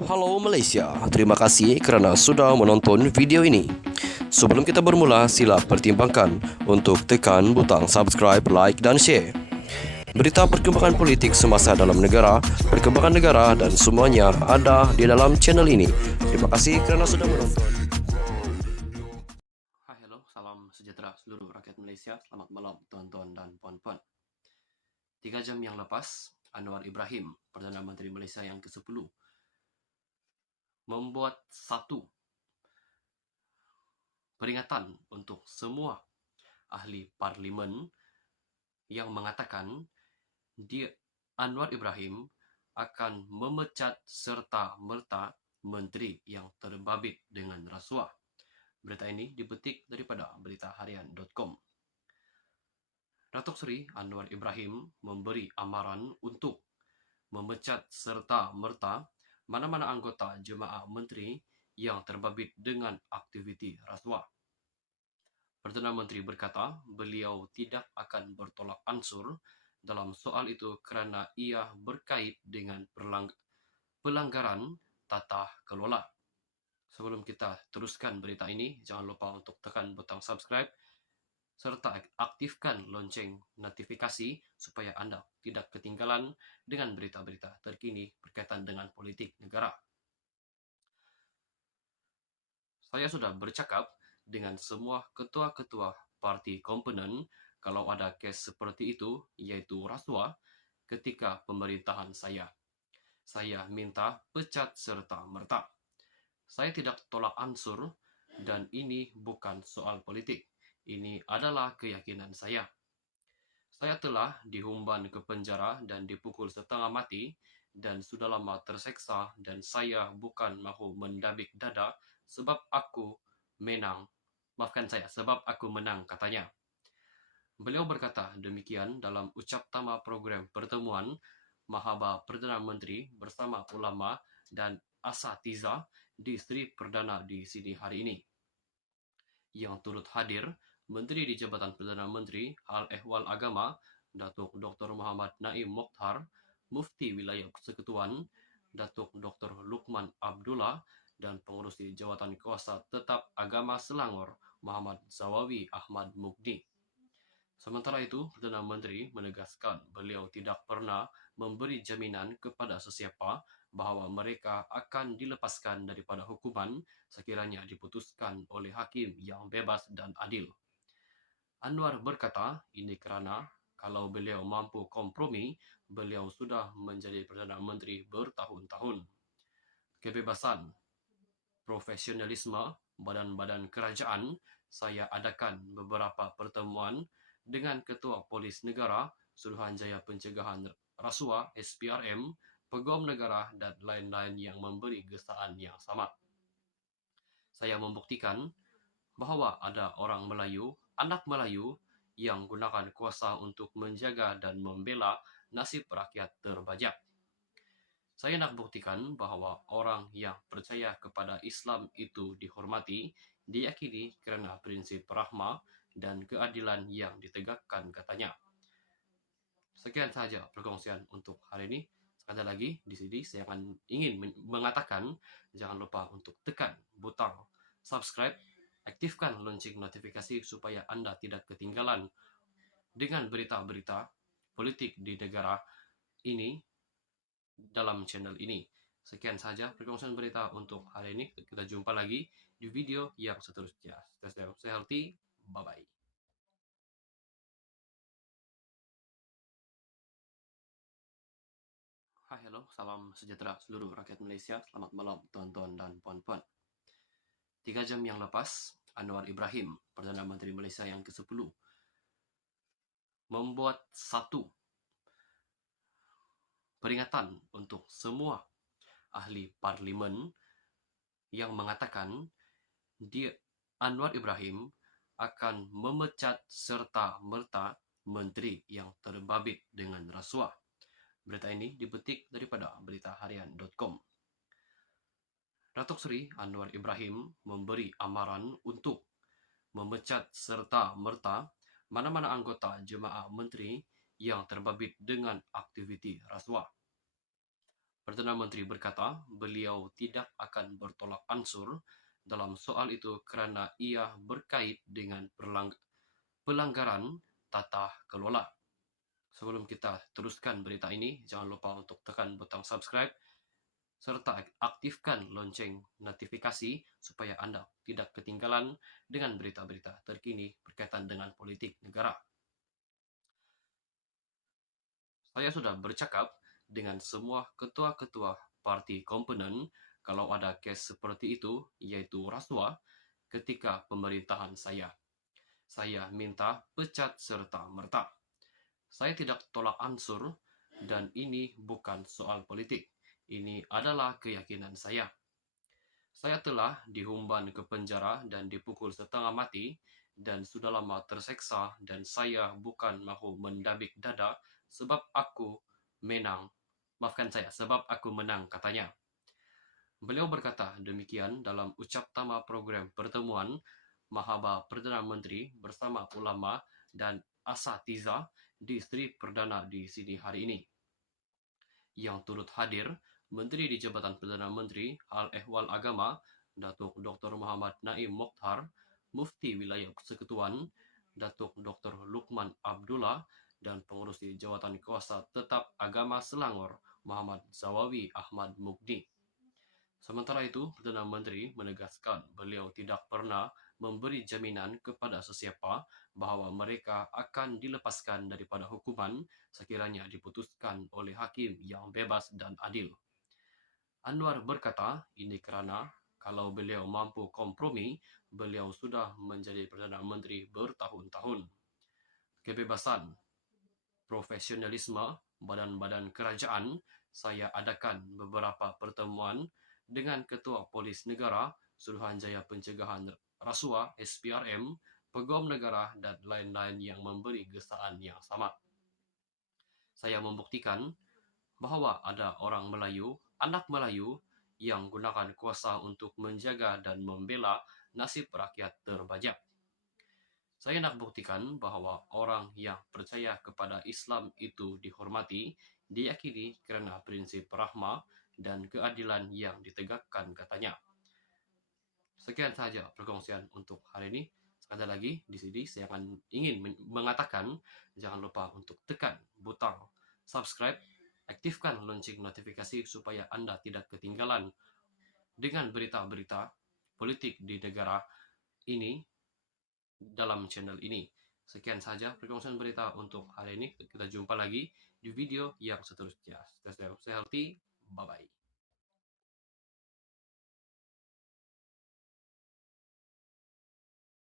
Halo Malaysia, terima kasih kerana sudah menonton video ini. Sebelum kita bermula, sila pertimbangkan untuk tekan butang subscribe, like dan share. Berita perkembangan politik semasa dalam negara, perkembangan negara dan semuanya ada di dalam channel ini. Terima kasih kerana sudah menonton. Hai, hello, salam sejahtera seluruh rakyat Malaysia. Selamat malam tuan-tuan dan puan-puan. 3 jam yang lepas, Anwar Ibrahim, Perdana Menteri Malaysia yang ke-10, membuat satu peringatan untuk semua ahli parlimen yang mengatakan dia Anwar Ibrahim akan memecat serta-merta menteri yang terbabit dengan rasuah. Berita ini dipetik daripada beritaharian.com. Datuk Seri Anwar Ibrahim memberi amaran untuk memecat serta-merta mana-mana anggota jemaah menteri yang terbabit dengan aktiviti rasuah. Perdana Menteri berkata beliau tidak akan bertolak ansur dalam soal itu kerana ia berkait dengan pelanggaran tata kelola. Sebelum kita teruskan berita ini, jangan lupa untuk tekan butang subscribe serta aktifkan lonceng notifikasi supaya anda tidak ketinggalan dengan berita-berita terkini berkaitan dengan politik negara. Saya sudah bercakap dengan semua ketua-ketua parti komponen kalau ada kes seperti itu, iaitu rasuah, ketika pemerintahan saya. Saya minta pecat serta-merta. Saya tidak tolak ansur dan ini bukan soal politik. Ini adalah keyakinan saya. Saya telah dihumban ke penjara dan dipukul setengah mati dan sudah lama terseksa dan saya bukan mahu mendabik dada sebab aku menang. Maafkan saya, sebab aku menang, katanya. Beliau berkata demikian dalam ucap tama program pertemuan Mahaba Perdana Menteri bersama ulama dan asatiza di Sri Perdana di Sydney hari ini. Yang turut hadir, Menteri di Jabatan Perdana Menteri Hal Ehwal Agama, Datuk Dr. Muhammad Naim Mokhtar, Mufti Wilayah Persekutuan, Datuk Dr. Lukman Abdullah, dan Pengerusi Jawatan Kuasa Tetap Agama Selangor, Muhammad Zawawi Ahmad Mukdi. Sementara itu, Perdana Menteri menegaskan beliau tidak pernah memberi jaminan kepada sesiapa bahawa mereka akan dilepaskan daripada hukuman sekiranya diputuskan oleh hakim yang bebas dan adil. Anwar berkata ini kerana kalau beliau mampu kompromi, beliau sudah menjadi Perdana Menteri bertahun-tahun. Kebebasan, profesionalisme, badan-badan kerajaan, saya adakan beberapa pertemuan dengan Ketua Polis Negara, Suruhanjaya Pencegahan Rasuah SPRM, Pegawai Negara dan lain-lain yang memberi gesaan yang sama. Saya membuktikan bahawa ada orang Melayu, anak Melayu yang gunakan kuasa untuk menjaga dan membela nasib rakyat terbajak. Saya nak buktikan bahawa orang yang percaya kepada Islam itu dihormati, diyakini kerana prinsip rahmah dan keadilan yang ditegakkan, katanya. Sekian sahaja perkongsian untuk hari ini. Sekali lagi, di sini saya ingin mengatakan jangan lupa untuk tekan butang subscribe, aktifkan lonceng notifikasi supaya anda tidak ketinggalan dengan berita-berita politik di negara ini dalam channel ini. Sekian sahaja perkongsian berita untuk hari ini. Kita jumpa lagi di video yang seterusnya. Stay healthy. Bye-bye. Hai, hello, salam sejahtera seluruh rakyat Malaysia. Selamat malam tuan-tuan dan puan-puan. 3 jam yang lepas, Anwar Ibrahim, Perdana Menteri Malaysia yang ke-10, membuat satu peringatan untuk semua ahli parlimen yang mengatakan dia Anwar Ibrahim akan memecat serta-merta menteri yang terbabit dengan rasuah. Berita ini dipetik daripada beritaharian.com. Datuk Seri Anwar Ibrahim memberi amaran untuk memecat serta-merta mana-mana anggota jemaah menteri yang terbabit dengan aktiviti rasuah. Perdana Menteri berkata beliau tidak akan bertolak ansur dalam soal itu kerana ia berkait dengan pelanggaran tata kelola. Sebelum kita teruskan berita ini, jangan lupa untuk tekan butang subscribe serta aktifkan lonceng notifikasi supaya Anda tidak ketinggalan dengan berita-berita terkini berkaitan dengan politik negara. Saya sudah bercakap dengan semua ketua-ketua parti komponen kalau ada kes seperti itu, yaitu rasuah, ketika pemerintahan saya. Saya minta pecat serta-merta. Saya tidak tolak ansur dan ini bukan soal politik. Ini adalah keyakinan saya. Saya telah dihumban ke penjara dan dipukul setengah mati dan sudah lama terseksa dan saya bukan mahu mendabik dada sebab aku menang. Maafkan saya, sebab aku menang, katanya. Beliau berkata demikian dalam ucap tama program pertemuan Mahaba Perdana Menteri bersama ulama dan asatiza di Sri Perdana di sini hari ini. Yang turut hadir, Menteri di Jabatan Perdana Menteri Hal Ehwal Agama, Datuk Dr. Muhammad Naim Mokhtar, Mufti Wilayah Persekutuan, Datuk Dr. Lukman Abdullah, dan pengurusi Jawatan Kuasa Tetap Agama Selangor, Muhammad Zawawi Ahmad Mugni. Sementara itu, Perdana Menteri menegaskan beliau tidak pernah memberi jaminan kepada sesiapa bahawa mereka akan dilepaskan daripada hukuman sekiranya diputuskan oleh hakim yang bebas dan adil. Anwar berkata ini kerana kalau beliau mampu kompromi, beliau sudah menjadi Perdana Menteri bertahun-tahun. Kebebasan, profesionalisme, badan-badan kerajaan, saya adakan beberapa pertemuan dengan Ketua Polis Negara, Suruhanjaya Pencegahan Rasuah SPRM, Pegawai Negara dan lain-lain yang memberi gesaan yang sama. Saya membuktikan bahawa ada orang Melayu, anak Melayu yang gunakan kuasa untuk menjaga dan membela nasib rakyat terbajak. Saya nak buktikan bahawa orang yang percaya kepada Islam itu dihormati, diyakini kerana prinsip rahmah dan keadilan yang ditegakkan, katanya. Sekian sahaja perkongsian untuk hari ini. Sekali lagi, di sini saya ingin mengatakan jangan lupa untuk tekan butang subscribe, aktifkan lonceng notifikasi supaya Anda tidak ketinggalan dengan berita-berita politik di negara ini dalam channel ini. Sekian saja perkongsian berita untuk hari ini. Kita jumpa lagi di video yang seterusnya. Stay healthy. Bye-bye.